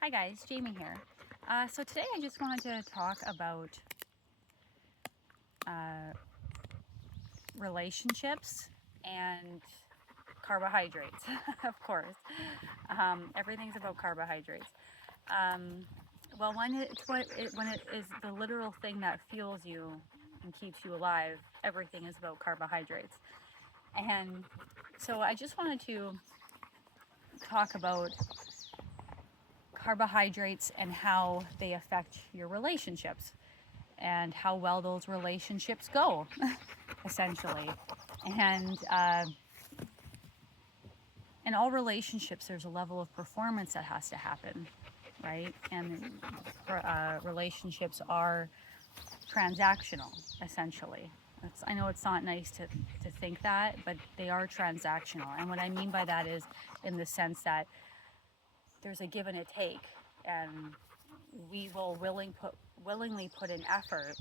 Hi guys, Jamie here. So today I just wanted to talk about relationships and carbohydrates, of course. Everything's about carbohydrates. Um, well, when it is the literal thing that fuels you and keeps you alive, everything is about carbohydrates. And so I just wanted to talk about carbohydrates and how they affect your relationships and how well those relationships go, essentially. And in all relationships, there's a level of performance that has to happen, right? And relationships are transactional, essentially. I know it's not nice to think that, but they are transactional. And what I mean by that is in the sense that there's a give and a take, and we will willingly put in effort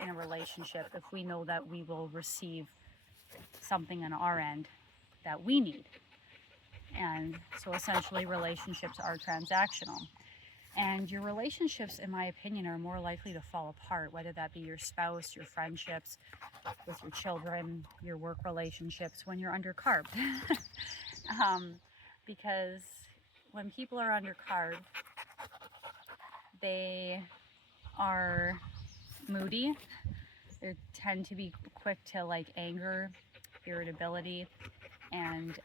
in a relationship if we know that we will receive something on our end that we need. And so essentially relationships are transactional. And your relationships, in my opinion, are more likely to fall apart, whether that be your spouse, your friendships with your children, your work relationships, when you're under carb. Because when people are under carb, they are moody. They tend to be quick to like anger, irritability, and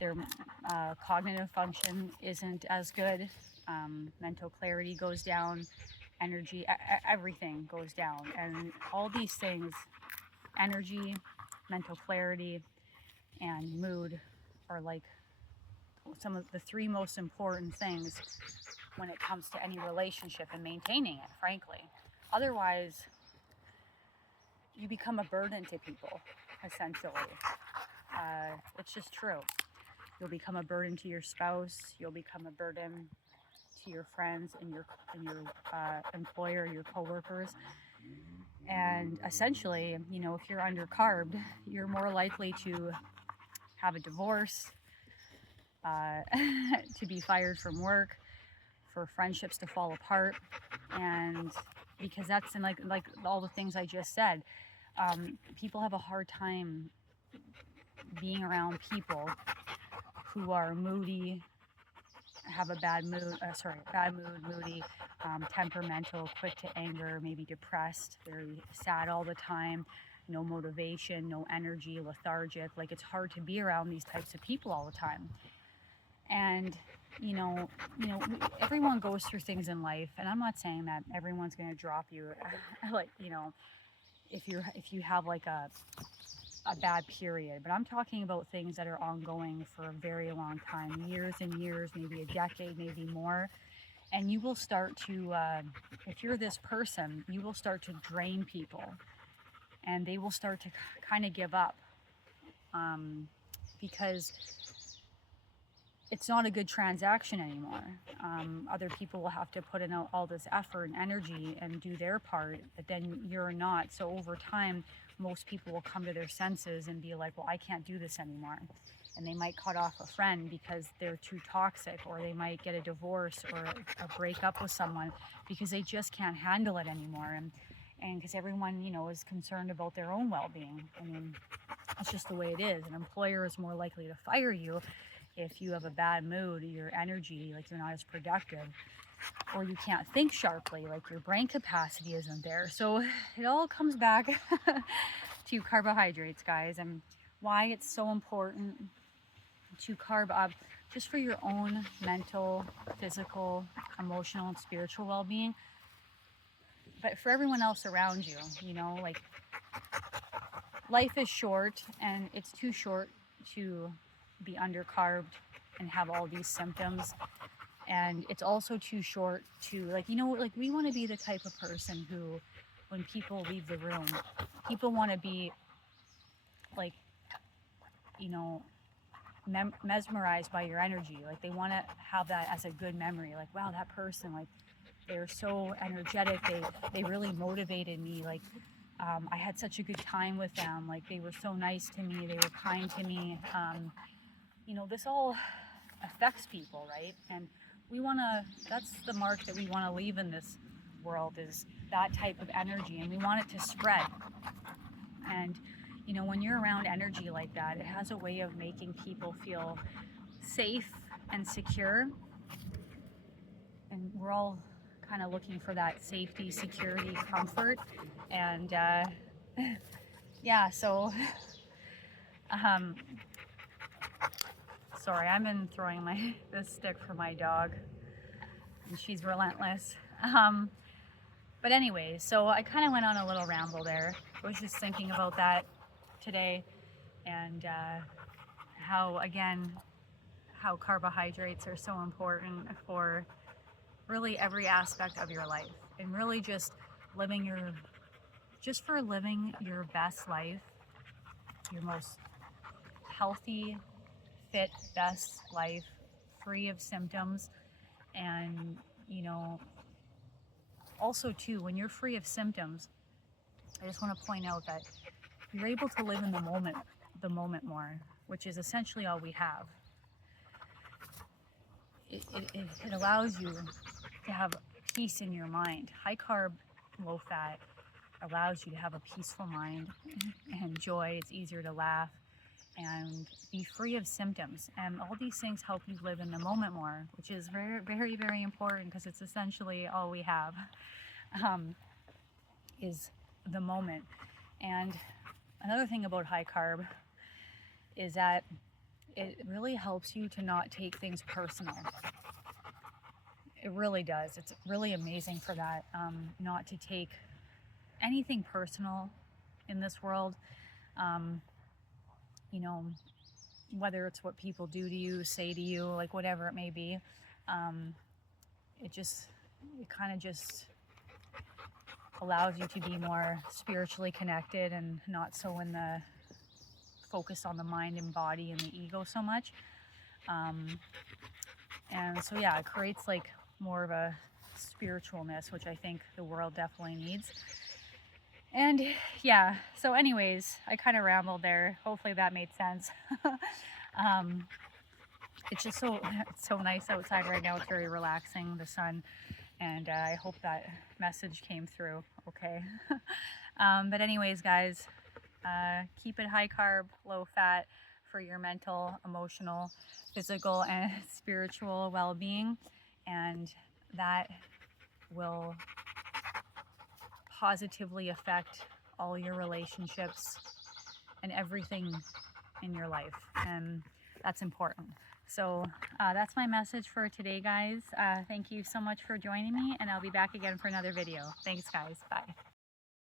their cognitive function isn't as good. Mental clarity goes down, energy, everything goes down. And all these things, energy, mental clarity, and mood, are like some of the three most important things when it comes to any relationship and maintaining it, frankly. Otherwise, you become a burden to people, essentially. It's just true. You'll become a burden to your spouse. You'll become a burden to your friends and your employer, your coworkers. And essentially, if you're undercarbed, you're more likely to have a divorce, to be fired from work, for friendships to fall apart, and because that's in like all the things I just said. People have a hard time being around people who are moody, have a bad mood, moody, temperamental, quick to anger, maybe depressed, very sad all the time, no motivation, no energy, lethargic. Like, it's hard to be around these types of people all the time. And everyone goes through things in life, and I'm not saying that everyone's going to drop you. Like, if you have like a bad period, but I'm talking about things that are ongoing for a very long time, years and years, maybe a decade, maybe more. And you will start to, if you're this person, you will start to drain people, and they will start to kind of give up, because it's not a good transaction anymore. Other people will have to put in all this effort and energy and do their part, but then you're not. So over time, most people will come to their senses and be like, well, I can't do this anymore. And they might cut off a friend because they're too toxic, or they might get a divorce or a breakup with someone because they just can't handle it anymore. And because everyone, is concerned about their own well-being. I mean, it's just the way it is. An employer is more likely to fire you if you have a bad mood, your energy, like you're not as productive, or you can't think sharply, like your brain capacity isn't there. So it all comes back to carbohydrates, guys, and why it's so important to carb up just for your own mental, physical, emotional, and spiritual well-being, but for everyone else around you. Like, life is short, and it's too short to be undercarbed and have all these symptoms. And it's also too short to, like, we want to be the type of person who, when people leave the room, people want to be like, mesmerized by your energy. Like, they want to have that as a good memory. Like, wow, that person, like, they're so energetic. They really motivated me. Like, I had such a good time with them. Like, they were so nice to me. They were kind to me. This all affects people, right? And we want to, that's the mark that we want to leave in this world, is that type of energy, and we want it to spread. And you know, when you're around energy like that, it has a way of making people feel safe and secure. And we're all kind of looking for that safety, security, comfort. And yeah, so um, sorry, I've been throwing this stick for my dog, and she's relentless. But anyway, so I kind of went on a little ramble there. I was just thinking about that today, and how, again, how carbohydrates are so important for really every aspect of your life, and really just living your best life, your most healthy, fit, best life, free of symptoms. And you know, also too, when you're free of symptoms, I just want to point out that you're able to live in the moment more, which is essentially all we have. It allows you to have peace in your mind. High carb, low fat allows you to have a peaceful mind and joy. It's easier to laugh and be free of symptoms. And all these things help you live in the moment more, which is very, very, very important, because it's essentially all we have, is the moment. And another thing about high carb is that it really helps you to not take things personal. It really does. It's really amazing for that, not to take anything personal in this world. You know, whether it's what people do to you, say to you, like whatever it may be, it kind of just allows you to be more spiritually connected and not so in the focus on the mind and body and the ego so much. And so yeah, it creates like more of a spiritualness, which I think the world definitely needs. And yeah, so anyways, I kind of rambled there. Hopefully that made sense. It's just it's so nice outside right now. It's very relaxing, the sun, and I hope that message came through okay. But anyways, guys, keep it high carb, low fat for your mental, emotional, physical, and spiritual well-being, and that will positively affect all your relationships and everything in your life, and that's important. So that's my message for today, guys. Thank you so much for joining me, and I'll be back again for another video. Thanks, guys. Bye.